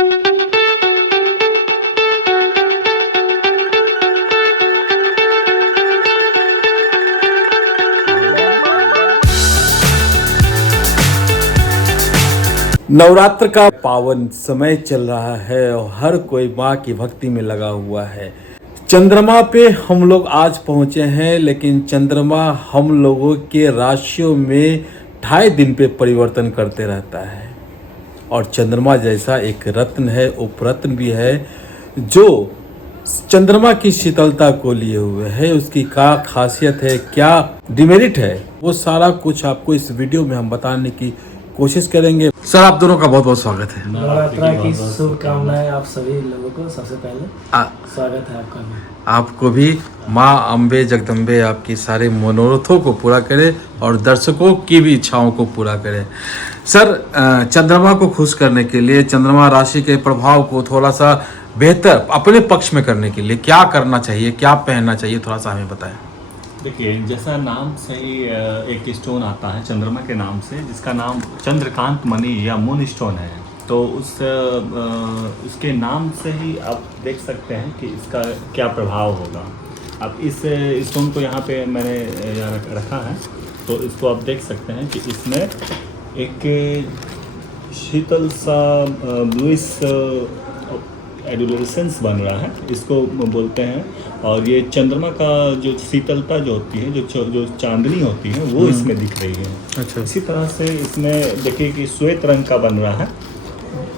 नवरात्र का पावन समय चल रहा है और हर कोई माँ की भक्ति में लगा हुआ है। चंद्रमा पे हम लोग आज पहुँचे हैं, लेकिन चंद्रमा हम लोगों के राशियों में 2.5 दिन पे परिवर्तन करते रहता है। और चंद्रमा जैसा एक रत्न है, उपरत्न भी है, जो चंद्रमा की शीतलता को लिए हुए है। उसकी क्या खासियत है, क्या डिमेरिट है, वो सारा कुछ आपको इस वीडियो में हम बताने की कोशिश करेंगे। सर, आप दोनों का बहुत बहुत स्वागत है। नवरात्रा की शुभकामनाएं आप सभी लोगों को। सबसे पहले स्वागत है आपका भी। आपको भी माँ अम्बे जगदम्बे आपकी सारे मनोरथों को पूरा करे और दर्शकों की भी इच्छाओं को पूरा करे। सर, चंद्रमा को खुश करने के लिए, चंद्रमा राशि के प्रभाव को थोड़ा सा बेहतर अपने पक्ष में करने के लिए क्या करना चाहिए, क्या पहनना चाहिए, थोड़ा सा हमें बताएं। देखिए, जैसा नाम से ही एक स्टोन आता है चंद्रमा के नाम से, जिसका नाम चंद्रकांत मणि या मून स्टोन है, तो उसके नाम से ही आप देख सकते हैं कि इसका क्या प्रभाव होगा। अब इस स्टोन को यहाँ पे मैंने रखा है, तो इसको आप देख सकते हैं कि इसमें एक शीतल सा ब्लूइश एडुलरेसेंस बन रहा है, इसको बोलते हैं। और ये चंद्रमा का जो शीतलता जो होती है, जो चांदनी होती है, वो इसमें दिख रही है। अच्छा। इसी तरह से इसमें देखिए कि श्वेत रंग का बन रहा है।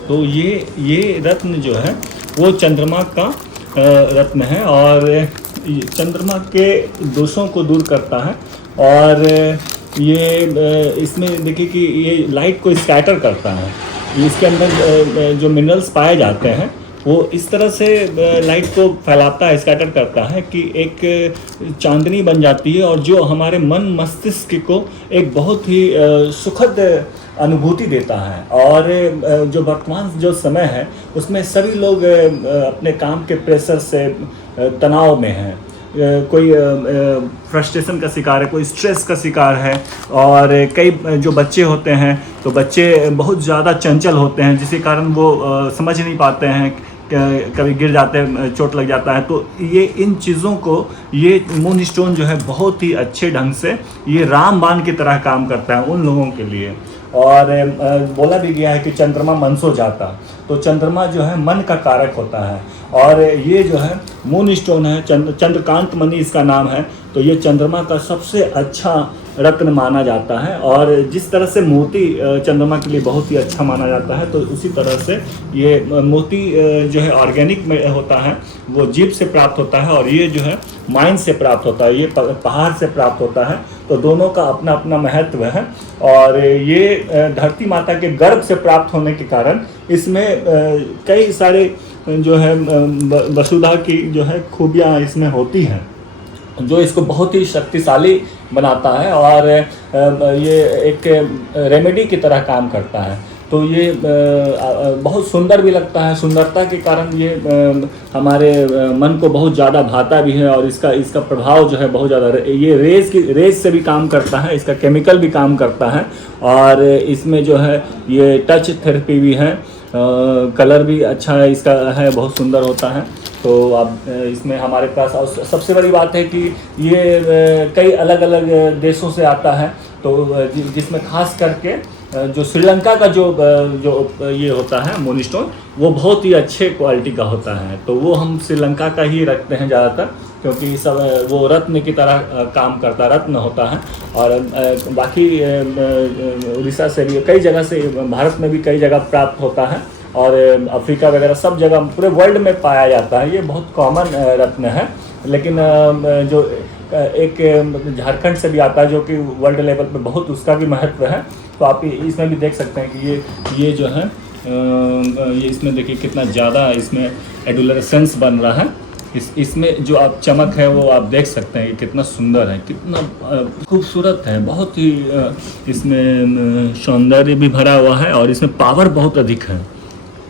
तो ये रत्न जो है वो चंद्रमा का रत्न है और चंद्रमा के दोषों को दूर करता है। और ये इसमें देखिए कि ये लाइट को स्कैटर करता है। इसके अंदर जो मिनरल्स पाए जाते हैं वो इस तरह से लाइट को फैलाता है, स्कैटर करता है कि एक चांदनी बन जाती है, और जो हमारे मन मस्तिष्क को एक बहुत ही सुखद अनुभूति देता है। और जो वर्तमान जो समय है उसमें सभी लोग अपने काम के प्रेशर से तनाव में हैं। कोई फ्रस्ट्रेशन का शिकार है, कोई स्ट्रेस का शिकार है, और कई जो बच्चे होते हैं तो बच्चे बहुत ज़्यादा चंचल होते हैं, जिसके कारण वो समझ नहीं पाते हैं, कभी गिर जाते हैं, चोट लग जाता है। तो ये इन चीज़ों को ये मून स्टोन जो है बहुत ही अच्छे ढंग से ये रामबाण की तरह काम करता है उन लोगों के लिए। और बोला भी गया है कि चंद्रमा मन सो जाता, तो चंद्रमा जो है मन का कारक होता है। और ये जो है मून स्टोन है, चंद्रकांत मणि इसका नाम है, तो ये चंद्रमा का सबसे अच्छा रत्न माना जाता है। और जिस तरह से मोती चंद्रमा के लिए बहुत ही अच्छा माना जाता है, तो उसी तरह से ये मोती जो है ऑर्गेनिक में होता है, वो जीभ से प्राप्त होता है, और ये जो है माइन से प्राप्त होता है, ये पहाड़ से प्राप्त होता है। तो दोनों का अपना अपना महत्व है। और ये धरती माता के गर्भ से प्राप्त होने के कारण इसमें कई सारे जो है वसुधा की जो है खूबियाँ इसमें होती हैं, जो इसको बहुत ही शक्तिशाली बनाता है। और ये एक रेमेडी की तरह काम करता है। तो ये बहुत सुंदर भी लगता है। सुंदरता के कारण ये हमारे मन को बहुत ज़्यादा भाता भी है। और इसका प्रभाव जो है बहुत ज़्यादा, ये रेज से भी काम करता है, इसका केमिकल भी काम करता है। और इसमें जो है ये टच थेरेपी भी है, कलर भी अच्छा है इसका है, बहुत सुंदर होता है। तो अब इसमें हमारे पास और सबसे बड़ी बात है कि ये कई अलग अलग देशों से आता है, तो जिसमें खास करके जो श्रीलंका का जो ये होता है मून स्टोन, वो बहुत ही अच्छे क्वालिटी का होता है। तो वो हम श्रीलंका का ही रखते हैं ज़्यादातर, क्योंकि सब वो रत्न की तरह काम करता, रत्न होता है। और बाकी उड़ीसा से भी कई जगह से, भारत में भी कई जगह प्राप्त होता है, और अफ्रीका वगैरह सब जगह पूरे वर्ल्ड में पाया जाता है। ये बहुत कॉमन रत्न है। लेकिन जो एक झारखंड से भी आता है, जो कि वर्ल्ड लेवल पे बहुत उसका भी महत्व है। तो आप इसमें भी देख सकते हैं कि ये जो है ये इसमें देखिए कितना ज़्यादा इसमें एडुलरेसेंस बन रहा है। इसमें जो आप चमक है वो आप देख सकते हैं, कितना सुंदर है, कितना खूबसूरत है, बहुत ही इसमें सौंदर्य भी भरा हुआ है। और इसमें पावर बहुत अधिक है।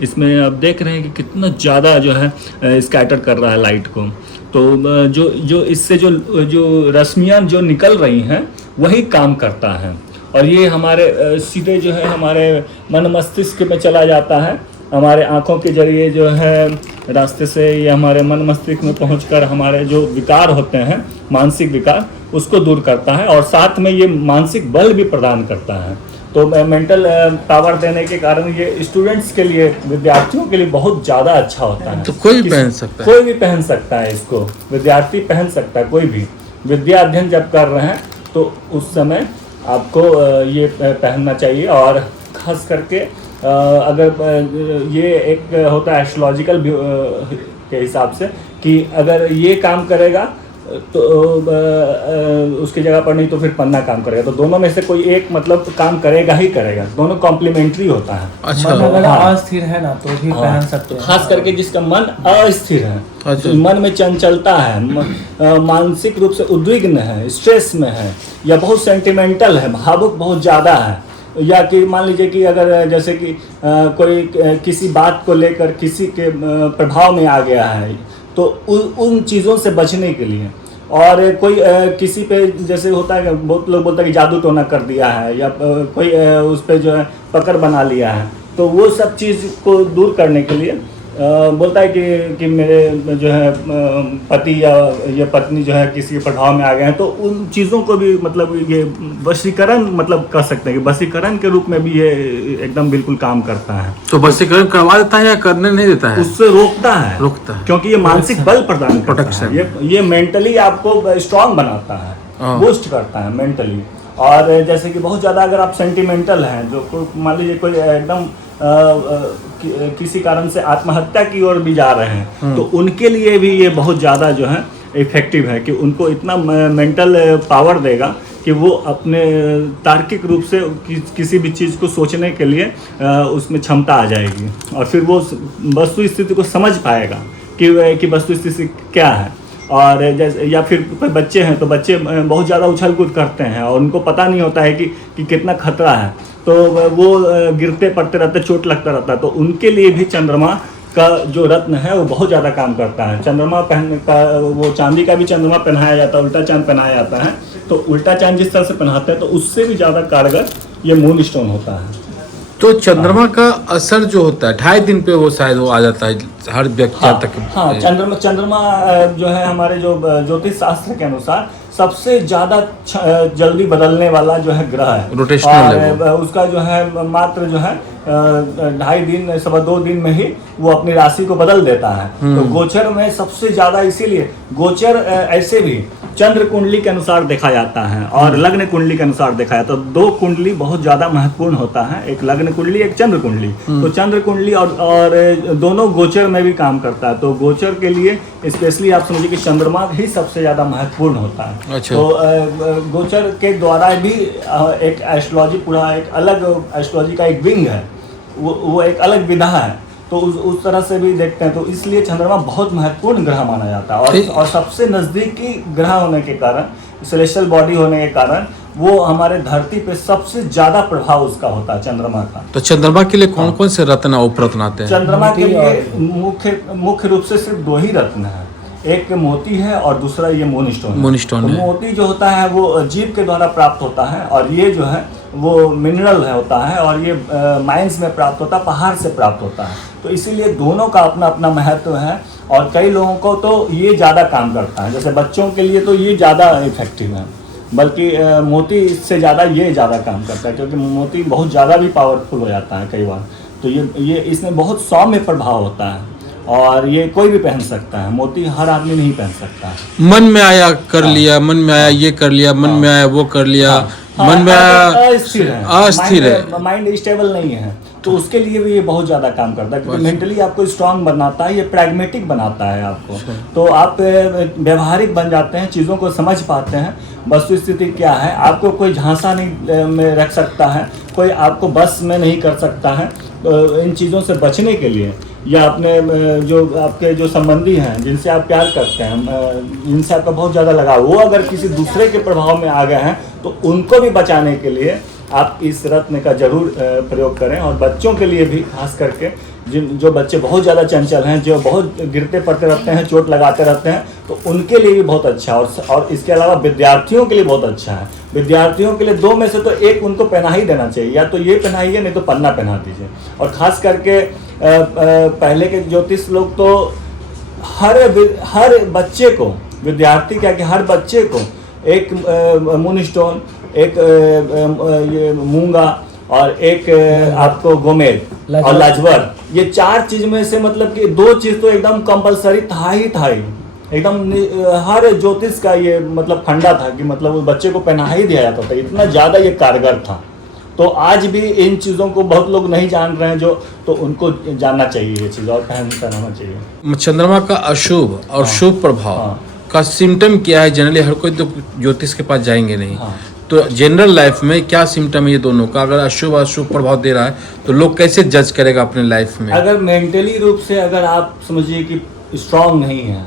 इसमें आप देख रहे हैं कि कितना ज़्यादा जो है स्कैटर कर रहा है लाइट को। तो जो इससे जो रश्मियाँ जो निकल रही हैं वही काम करता है। और ये हमारे सीधे जो है हमारे मन मस्तिष्क में चला जाता है, हमारे आँखों के जरिए जो है रास्ते से ये हमारे मन मस्तिष्क में पहुंचकर हमारे जो विकार होते हैं, मानसिक विकार, उसको दूर करता है और साथ में ये मानसिक बल भी प्रदान करता है। तो मेंटल पावर देने के कारण ये स्टूडेंट्स के लिए, विद्यार्थियों के लिए बहुत ज़्यादा अच्छा होता है। तो कोई भी पहन सकता है? कोई भी पहन सकता है इसको, विद्यार्थी पहन सकता है, कोई भी विद्या अध्ययन जब कर रहे हैं तो उस समय आपको ये पहनना चाहिए। और ख़ास करके अगर ये एक होता है एस्ट्रोलॉजिकल के हिसाब से कि अगर ये काम करेगा तो उसकी जगह पर नहीं तो फिर पन्ना काम करेगा, तो दोनों में से कोई एक मतलब काम करेगा ही करेगा, दोनों कॉम्प्लीमेंट्री होता है। अच्छा, मन अगर अस्थिर है ना तो भी पहन सकते हैं। खास करके जिसका मन अस्थिर है, अच्छा, मन में चंचलता है, मानसिक रूप से उद्विग्न है, स्ट्रेस में है, या बहुत सेंटिमेंटल है, भावुक बहुत ज़्यादा है, या कि मान लीजिए कि अगर जैसे कि कोई किसी बात को लेकर किसी के प्रभाव में आ गया है, तो उन चीज़ों से बचने के लिए, और कोई किसी पे जैसे होता है, बहुत लोग बोलते हैं कि जादू टोना कर दिया है, या कोई उस पे जो है पकड़ बना लिया है, तो वो सब चीज़ को दूर करने के लिए बोलता है कि मेरे जो है पति या पत्नी जो है किसी के प्रभाव में आ गए हैं, तो उन चीज़ों को भी मतलब ये वशीकरण मतलब कर सकते हैं कि वशीकरण के रूप में भी ये एकदम बिल्कुल काम करता है। तो वशीकरण करवा देता है या करने नहीं देता है? उससे रोकता है, क्योंकि ये मानसिक बल प्रदान करता है, ये मेंटली आपको स्ट्रांग बनाता है, बूस्ट करता है मेंटली। और जैसे कि बहुत ज़्यादा अगर आप सेंटिमेंटल हैं, जो मान लीजिए कोई एकदम किसी कारण से आत्महत्या की ओर भी जा रहे हैं, तो उनके लिए भी ये बहुत ज़्यादा जो है इफेक्टिव है कि उनको इतना मेंटल पावर देगा कि वो अपने तार्किक रूप से किसी भी चीज़ को सोचने के लिए उसमें क्षमता आ जाएगी, और फिर वो वस्तु स्थिति को समझ पाएगा कि वस्तु स्थिति क्या है। और जैसे या फिर कोई बच्चे हैं, तो बच्चे बहुत ज़्यादा उछल कूद करते हैं और उनको पता नहीं होता है कि कितना खतरा है, तो वो गिरते पड़ते रहते, चोट लगता रहता है, तो उनके लिए भी चंद्रमा का जो रत्न है वो बहुत ज़्यादा काम करता है। चंद्रमा पहनने का, वो चांदी का भी चंद्रमा पहनाया जाता है, उल्टा चांद पहनाया जाता है, तो उल्टा चांद जिस तरह से पहनाते हैं तो उससे भी ज़्यादा कारगर ये मून स्टोन होता है। तो चंद्रमा का असर जो होता है 2.5 दिन पे वो शायद वो आ जाता है हर व्यक्ति तक। हाँ, चंद्रमा जो है हमारे जो ज्योतिष शास्त्र के अनुसार सबसे ज़्यादा जल्दी बदलने वाला जो है ग्रह है, रोटेशनल, और उसका जो है मात्र जो है 2.5 दिन 2.25 दिन में ही वो अपनी राशि को बदल देता है। तो गोचर में सबसे ज़्यादा, इसीलिए गोचर ऐसे भी चंद्र कुंडली के अनुसार देखा जाता है और लग्न कुंडली के अनुसार देखा जाता है। तो 2 कुंडली बहुत ज़्यादा महत्वपूर्ण होता है, एक लग्न कुंडली, एक चंद्र कुंडली। तो चंद्र कुंडली और दोनों गोचर में भी काम करता है। तो गोचर के लिए स्पेशली आप समझिए कि चंद्रमा ही सबसे ज़्यादा महत्वपूर्ण होता है। अच्छा। तो गोचर के द्वारा भी एक एस्ट्रोलॉजी, पूरा एक अलग एस्ट्रोलॉजी का एक विंग है, वो एक अलग विधा है, तो उस तरह से भी देखते हैं। तो इसलिए चंद्रमा बहुत महत्वपूर्ण ग्रह माना जाता है, और सबसे नज़दीकी ग्रह होने के कारण, सेलेस्टियल बॉडी होने के कारण, वो हमारे धरती पे सबसे ज़्यादा प्रभाव उसका होता है चंद्रमा का। तो चंद्रमा के लिए कौन कौन से रत्न उपरत्न आते हैं? चंद्रमा के लिए मुख्य रूप से सिर्फ 2 ही रत्न हैं, एक मोती है और दूसरा ये मून स्टोन है। मोती जो होता है वो जीव के द्वारा प्राप्त होता है, और ये जो है वो मिनरल है होता है, और ये माइंस में प्राप्त होता है, पहाड़ से प्राप्त होता है। तो इसीलिए दोनों का अपना अपना महत्व है, और कई लोगों को तो ये ज़्यादा काम करता है। जैसे बच्चों के लिए तो ये ज़्यादा इफेक्टिव है, बल्कि मोती से ज़्यादा ये ज़्यादा काम करता है, क्योंकि मोती बहुत ज़्यादा भी पावरफुल हो जाता है कई बार। तो ये इसमें बहुत सौम्य प्रभाव होता है, और ये कोई भी पहन सकता है, मोती हर आदमी नहीं पहन सकता है। मन में आया कर लिया, मन में आया ये कर लिया, मन में आया वो कर लिया, मन में आया अस्थिर है, माइंड स्टेबल नहीं है, तो उसके लिए भी ये बहुत ज़्यादा काम करता है, क्योंकि मेंटली आपको स्ट्रांग बनाता है, ये प्रैग्मेटिक बनाता है आपको। तो आप व्यवहारिक बन जाते हैं, चीज़ों को समझ पाते हैं, वस्तु स्थिति क्या है, आपको कोई झांसा नहीं में रख सकता है, कोई आपको बस में नहीं कर सकता है। तो इन चीज़ों से बचने के लिए, या अपने जो आपके जो संबंधी हैं, जिनसे आप प्यार करते हैं, जिनसे आपका बहुत ज़्यादा लगाव, वो अगर किसी दूसरे के प्रभाव में आ गए हैं, तो उनको भी बचाने के लिए आप इस रत्न का जरूर प्रयोग करें। और बच्चों के लिए भी खास करके जो बच्चे बहुत ज़्यादा चंचल हैं, जो बहुत गिरते पड़ते रहते हैं, चोट लगाते रहते हैं, तो उनके लिए भी बहुत अच्छा है। और इसके अलावा विद्यार्थियों के लिए बहुत अच्छा है। विद्यार्थियों के लिए 2 में से तो एक उनको पहना ही देना चाहिए, या तो ये पहनाइए नहीं तो पन्ना पहना दीजिए। और ख़ास करके पहले के ज्योतिष लोग तो हर बच्चे को, विद्यार्थी क्या कि हर बच्चे को एक मून स्टोन, एक ये मूंगा और एक आपको गोमेद और लाजवर, ये 4 चीज में से मतलब कि 2 चीज तो एकदम कंपलसरी था ही एकदम हर ज्योतिष का ये मतलब फंडा था कि मतलब उस बच्चे को पहना ही दिया जाता था, इतना ज़्यादा ये कारगर था। तो आज भी इन चीज़ों को बहुत लोग नहीं जान रहे हैं, जो तो उनको जानना चाहिए ये चीज़ और पहनाना चाहिए। चंद्रमा का अशुभ और शुभ प्रभाव का सिम्टम क्या है? जनरली हर कोई तो ज्योतिष के पास जाएंगे नहीं, तो जनरल लाइफ में क्या सिम्टम है ये दोनों का? अगर अशुभ अशुभ प्रभाव दे रहा है तो लोग कैसे जज करेगा अपने लाइफ में? अगर मेंटली रूप से अगर आप समझिए कि स्ट्रांग नहीं है,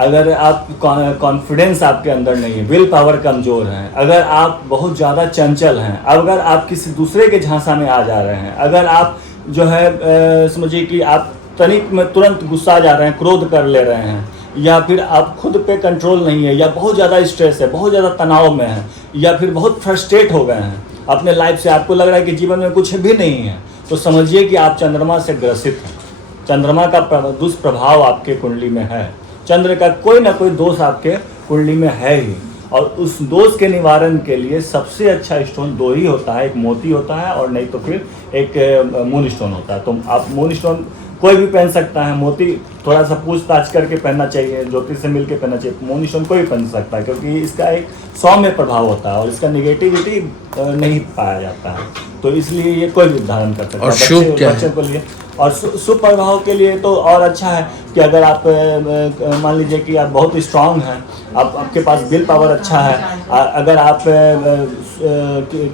अगर आप कॉन्फिडेंस आपके अंदर नहीं है, विल पावर कमज़ोर है, अगर आप बहुत ज़्यादा चंचल हैं, अगर आप किसी दूसरे के झांसा में आ जा रहे हैं, अगर आप जो है समझिए कि आप तनिक में तुरंत गुस्सा जा रहे हैं, क्रोध कर ले रहे हैं, या फिर आप खुद पे कंट्रोल नहीं है, या बहुत ज़्यादा स्ट्रेस है, बहुत ज़्यादा तनाव में है, या फिर बहुत फ्रस्ट्रेट हो गए हैं अपने लाइफ से, आपको लग रहा है कि जीवन में कुछ भी नहीं है, तो समझिए कि आप चंद्रमा से ग्रसित हैं। चंद्रमा का दुष्प्रभाव आपके कुंडली में है। चंद्र का कोई ना कोई दोष आपके कुंडली में है ही, और उस दोष के निवारण के लिए सबसे अच्छा स्टोन 2 ही होता है, एक मोती होता है और नहीं तो फिर एक मून स्टोन होता है। तो आप मून स्टोन कोई भी पहन सकता है, मोती थोड़ा सा पूछताछ करके पहनना चाहिए, ज्योतिष से मिलके पहनना चाहिए। मून स्टोन कोई भी पहन सकता है, क्योंकि इसका एक सौम्य प्रभाव होता है और इसका निगेटिविटी नहीं पाया जाता है, तो इसलिए ये कोई भी धारण कर सकता है। और शुभ क्या है? को लिए और शुभ प्रभाव के लिए तो और अच्छा है कि अगर आप मान लीजिए कि आप बहुत स्ट्रांग हैं, आपके पास विल पावर अच्छा है, अगर आप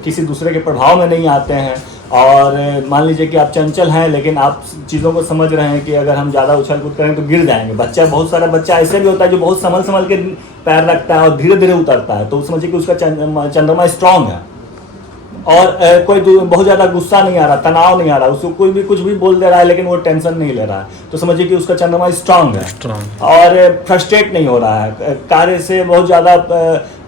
किसी दूसरे के प्रभाव में नहीं आते हैं, और मान लीजिए कि आप चंचल हैं लेकिन आप चीज़ों को समझ रहे हैं कि अगर हम ज़्यादा उछल कूद करें तो गिर जाएंगे। बहुत सारा बच्चा ऐसे भी होता है जो बहुत संभल के पैर रखता है और धीरे धीरे उतरता है, तो समझिए कि उसका चंद्रमा स्ट्रांग है। और कोई बहुत ज़्यादा गुस्सा नहीं आ रहा, तनाव नहीं आ रहा, उसको कोई भी कुछ भी बोल दे रहा है लेकिन वो टेंशन नहीं ले रहा है, तो समझिए कि उसका चंद्रमा स्ट्रांग है। और फ्रस्ट्रेट नहीं हो रहा है, कार्य से बहुत ज़्यादा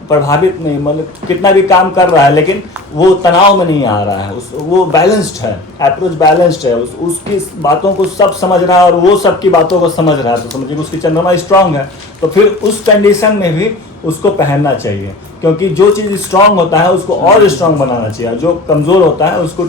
प्रभावित नहीं, मतलब कितना भी काम कर रहा है लेकिन वो तनाव में नहीं आ रहा है, वो बैलेंस्ड है, अप्रोच बैलेंस्ड है, उसकी बातों को सब समझ रहा है और वो सबकी बातों को समझ रहा है, तो समझिए उसकी चंद्रमा स्ट्रांग है। तो फिर उस कंडीशन में भी उसको पहनना चाहिए, क्योंकि जो चीज़ स्ट्रांग होता है उसको और स्ट्रांग बनाना चाहिए, जो कमज़ोर होता है उसको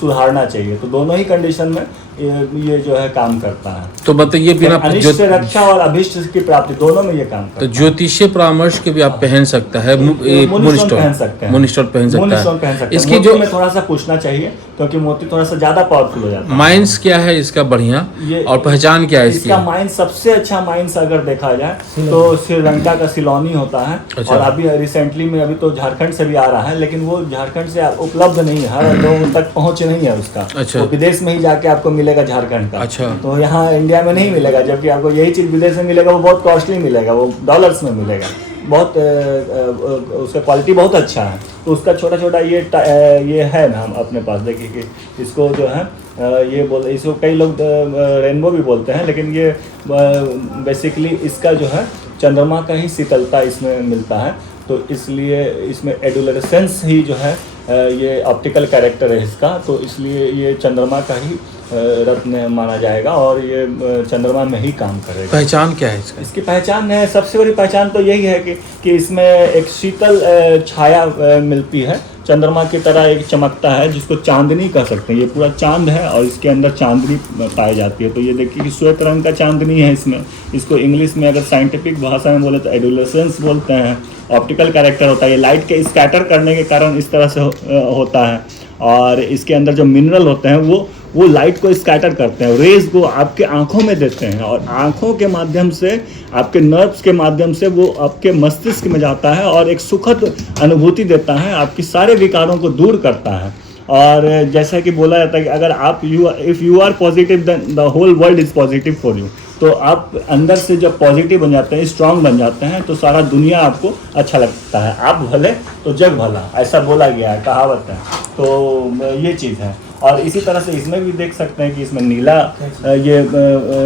सुधारना चाहिए। तो दोनों ही कंडीशन में ये जो है काम करता है। तो बताइए बिना अनिष्ट से रक्षा और अभिष्ट की प्राप्ति दोनों में ये काम करता है। तो ज्योतिषीय परामर्श के भी आप पहन सकता है, मून स्टोन पहन सकते हैं, मून स्टोन पहन सकता है। इसकी जो में थोड़ा सा पूछना चाहिए, क्योंकि मोती थोड़ा सा ज्यादा पावरफुल हो जाता है। माइंस क्या है इसका बढ़िया, और पहचान क्या है इसका? माइंस सबसे अच्छा माइंस अगर देखा जाए तो श्रीलंका का सिलोनी होता है। और अभी रिसेंटली में अभी तो झारखंड से भी आ रहा है, लेकिन वो झारखंड से उपलब्ध नहीं है, हर लोगों तक पहुंच नहीं है उसका। तो विदेश में ही जाके आपको मिलेगा झारखंड का। तो यहाँ इंडिया में नहीं मिलेगा, जबकि आपको यही चीज़ विदेश में मिलेगा, वो बहुत कॉस्टली मिलेगा, वो डॉलर्स में मिलेगा, बहुत उसका क्वालिटी बहुत अच्छा है। तो उसका छोटा छोटा ये है ना हम अपने पास, देखिए कि इसको जो है इसको कई लोग रेनबो भी बोलते हैं, लेकिन ये बेसिकली इसका जो है चंद्रमा का ही शीतलता इसमें मिलता है, तो इसलिए इसमें एडुलरेसेंस ही जो है ये ऑप्टिकल कैरेक्टर है इसका, तो इसलिए ये चंद्रमा का ही रत्न माना जाएगा और ये चंद्रमा में ही काम करेगा। पहचान क्या है इसका? इसकी पहचान है, सबसे बड़ी पहचान तो यही है कि इसमें एक शीतल छाया मिलती है, चंद्रमा की तरह एक चमकता है, जिसको चांदनी कह सकते हैं। ये पूरा चांद है और इसके अंदर चांदनी पाई जाती है। तो ये देखिए कि श्वेत रंग का चांदनी है इसमें। इसको इंग्लिश में अगर साइंटिफिक भाषा में बोले तो एडुलेसेंस बोलते हैं। ऑप्टिकल कैरेक्टर होता है, ये लाइट के स्कैटर करने के कारण इस तरह से होता है। और इसके अंदर जो मिनरल होते हैं वो लाइट को स्कैटर करते हैं, रेज को आपके आंखों में देते हैं, और आंखों के माध्यम से, आपके नर्व्स के माध्यम से वो आपके मस्तिष्क में जाता है और एक सुखद अनुभूति देता है, आपकी सारे विकारों को दूर करता है। और जैसा कि बोला जाता है कि अगर आप if you are positive then the whole world is positive for you. तो आप अंदर से जब पॉजिटिव बन जाते हैं, स्ट्रांग बन जाते हैं, तो सारा दुनिया आपको अच्छा लगता है। आप भले तो जग भला, ऐसा बोला गया है, कहावत है। तो ये चीज़ है। और इसी तरह से इसमें भी देख सकते हैं कि इसमें नीला ये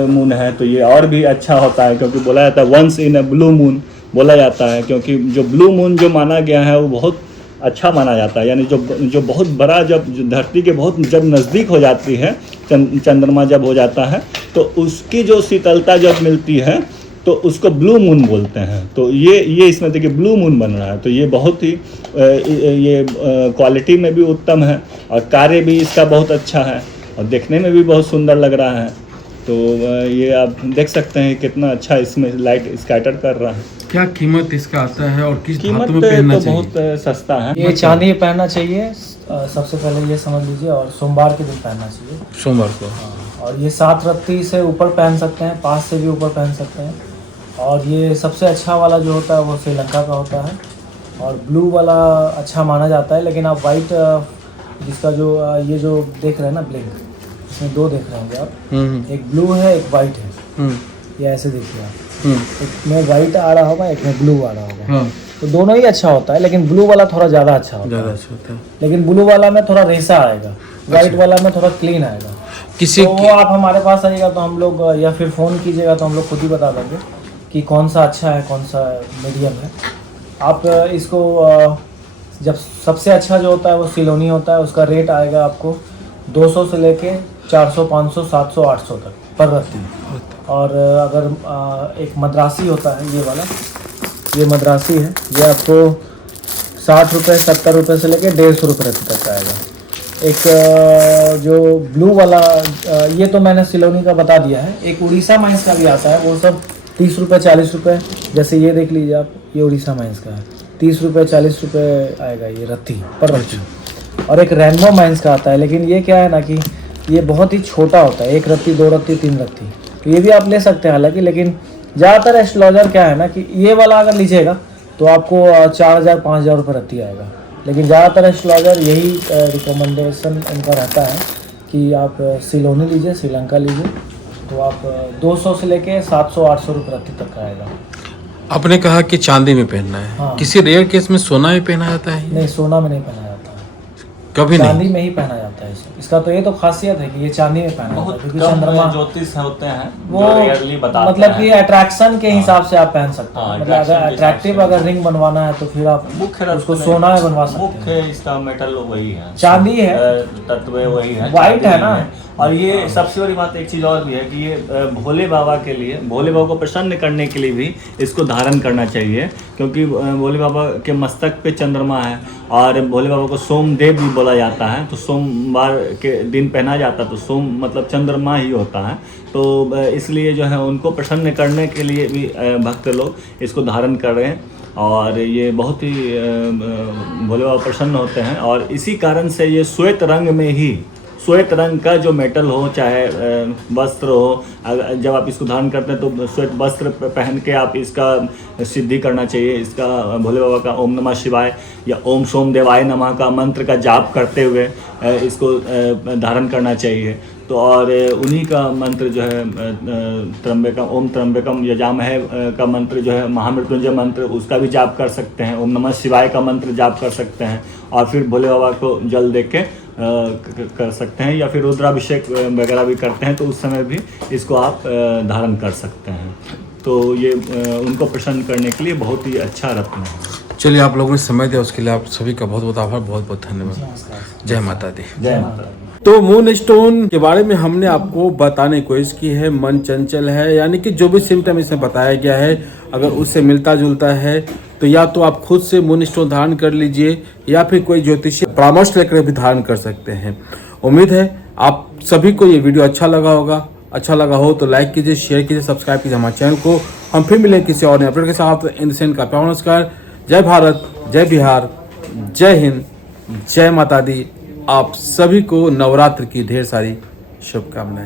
मून है, तो ये और भी अच्छा होता है, क्योंकि बोला जाता है once in a blue moon बोला जाता है, क्योंकि जो ब्लू मून जो माना गया है वो बहुत अच्छा माना जाता है। यानी जो बहुत बड़ा, जब धरती के बहुत जब नज़दीक हो जाती है चंद्रमा जब हो जाता है, तो उसकी जो शीतलता जब मिलती है तो उसको ब्लू मून बोलते हैं। तो ये इसमें देखिए ब्लू मून बन रहा है, तो ये बहुत ही ये क्वालिटी में भी उत्तम है और कार्य भी इसका बहुत अच्छा है और देखने में भी बहुत सुंदर लग रहा है। तो ये आप देख सकते हैं कितना अच्छा इसमें लाइट स्कैटर कर रहा है। क्या कीमत इसका आता है और किस कीमत धातु में पहनना तो चाहिए? बहुत सस्ता है। ये चांदी में पहनना चाहिए सबसे पहले, ये समझ लीजिए, और सोमवार के दिन पहनना चाहिए। सोमवार को। और ये 7 रत्ती से ऊपर पहन सकते हैं, 5 से भी ऊपर पहन सकते हैं। और ये सबसे अच्छा वाला जो होता है वो श्रीलंका का होता है, और ब्लू वाला अच्छा माना जाता है। लेकिन आप वाइट जिसका जो ये जो देख रहे हैं ना ब्लिंक, इसमें 2 देख रहे होंगे आप, एक ब्लू है एक वाइट है। ये ऐसे देखिए आप, एक में वाइट आ रहा होगा, एक में ब्लू आ रहा होगा। तो दोनों ही अच्छा होता है, लेकिन ब्लू वाला थोड़ा ज़्यादा अच्छा होता है। लेकिन ब्लू वाला में थोड़ा रेसा आएगा, वाइट वाला में थोड़ा क्लीन आएगा। किसी तो वो आप हमारे पास आइएगा तो हम लोग, या फिर फ़ोन कीजिएगा तो हम लोग खुद ही बता देंगे कि कौन सा अच्छा है कौन सा मीडियम है। आप इसको जब सबसे अच्छा जो होता है वो सिलोनी होता है, उसका रेट आएगा आपको 200 से लेके 400, 500, 700, 800 तक पर रत्ती। और अगर एक मद्रासी होता है ये वाला, ये मद्रासी है, ये आपको 60 रुपये 70 रुपये से लेके 150 रुपये रत्ती तक आएगा। एक जो ब्लू वाला, ये तो मैंने सिलोनी का बता दिया है। एक उड़ीसा माइंस का भी आता है, वो सब 30 रुपये 40 रुपये, जैसे ये देख लीजिए आप, ये उड़ीसा माइंस का है, 30 रुपये 40 रुपये आएगा ये रत्ती पर रत्ती। और एक रेनबो माइंस का आता है, लेकिन ये क्या है ना कि ये बहुत ही छोटा होता है, 1 रत्ती 2 रत्ती 3 रत्ती, तो ये भी आप ले सकते हैं हालांकि। लेकिन ज़्यादातर एस्ट्रोलॉजर क्या है ना कि ये वाला अगर लीजिएगा तो आपको 4000 5000 रुपये रत्ती आएगा। लेकिन ज़्यादातर एस्ट्रोलॉजर यही रिकमेंडेशन इनका रहता है कि आप सिलोनी लीजिए, श्रीलंका लीजिए, तो आप 200 से लेके 700-800 रुपये रत्ती तक आएगा। आपने कहा कि चांदी में पहनना है। हाँ। किसी रेयर केस में सोना में पहना जाता है? नहीं, सोना में नहीं पहना जाता है, कभी नहीं। चांदी में ही पहना जाता है इसका। तो ये तो खासियत है कि ये चांदी में पहना जाता है, क्योंकि चंद्रमा ज्योतिष होते हैं वो जो रेयरली बताते मतलब हैं। कि अट्रैक्शन के हिसाब से आप पहन सकते हैं। हाँ, मतलब अगर attraction के अट्रैक्टिव हिसाब से। अगर रिंग बनवाना है तो फिर आप मुख्य उसको सोना में बनवा सकते हैं। मुख्य इसका मेटल वही है, चांदी है, तत्व वही है, वाइट चांदी है ना। नहीं और ये सबसे बड़ी बात एक चीज़ और भी है कि ये भोले बाबा के लिए, भोले बाबा को प्रसन्न करने के लिए भी इसको धारण करना चाहिए, क्योंकि भोले बाबा के मस्तक पे चंद्रमा है और भोले बाबा को सोमदेव भी बोला जाता है। तो सोमवार के दिन पहना जाता है, तो सोम मतलब चंद्रमा ही होता है। तो इसलिए जो है उनको प्रसन्न करने के लिए भी भक्त लोग इसको धारण कर रहे हैं और ये बहुत ही भोले बाबा प्रसन्न होते हैं। और इसी कारण से ये श्वेत रंग में ही, श्वेत रंग का जो मेटल हो, चाहे वस्त्र हो, जब आप इसको धारण करते हैं तो श्वेत वस्त्र पहन के आप इसका सिद्धि करना चाहिए। इसका भोले बाबा का ओम नमः शिवाय या ओम सोम देवाय नमः का मंत्र का जाप करते हुए इसको धारण करना चाहिए। तो और उन्हीं का मंत्र जो है त्र्यंबकम, ओम त्र्यंबकम यजामहे का मंत्र जो है, महामृत्युंजय मंत्र, उसका भी जाप कर सकते हैं। ओम नमः शिवाय का मंत्र जाप कर सकते हैं और फिर भोले बाबा को जल दे के कर सकते हैं, या फिर रुद्राभिषेक वगैरह भी करते हैं, तो उस समय भी इसको आप धारण कर सकते हैं। तो ये उनको प्रसन्न करने के लिए बहुत ही अच्छा रत्न है। चलिए, आप लोगों ने समय दिया उसके लिए आप सभी का बहुत बहुत आभार, बहुत बहुत धन्यवाद। जय माता दी। जय माता। तो मून स्टोन के बारे में हमने आपको बताने की कोशिश की है। मन चंचल है, यानी कि जो भी सिम्टम इसमें बताया गया है अगर उससे मिलता जुलता है तो या तो आप खुद से मून स्टोन धारण कर लीजिए या फिर कोई ज्योतिषीय परामर्श लेकर भी धारण कर सकते हैं। उम्मीद है आप सभी को ये वीडियो अच्छा लगा होगा। अच्छा लगा हो तो लाइक कीजिए, शेयर कीजिए, सब्सक्राइब कीजिए हमारे चैनल को। हम फिर मिलेंगे किसी और नए अपडेट के साथ। इंद्रसेन का प्यार नमस्कार। जय भारत, जय बिहार, जय हिंद, जय माता दी। आप सभी को नवरात्र की ढेर सारी शुभकामनाएं।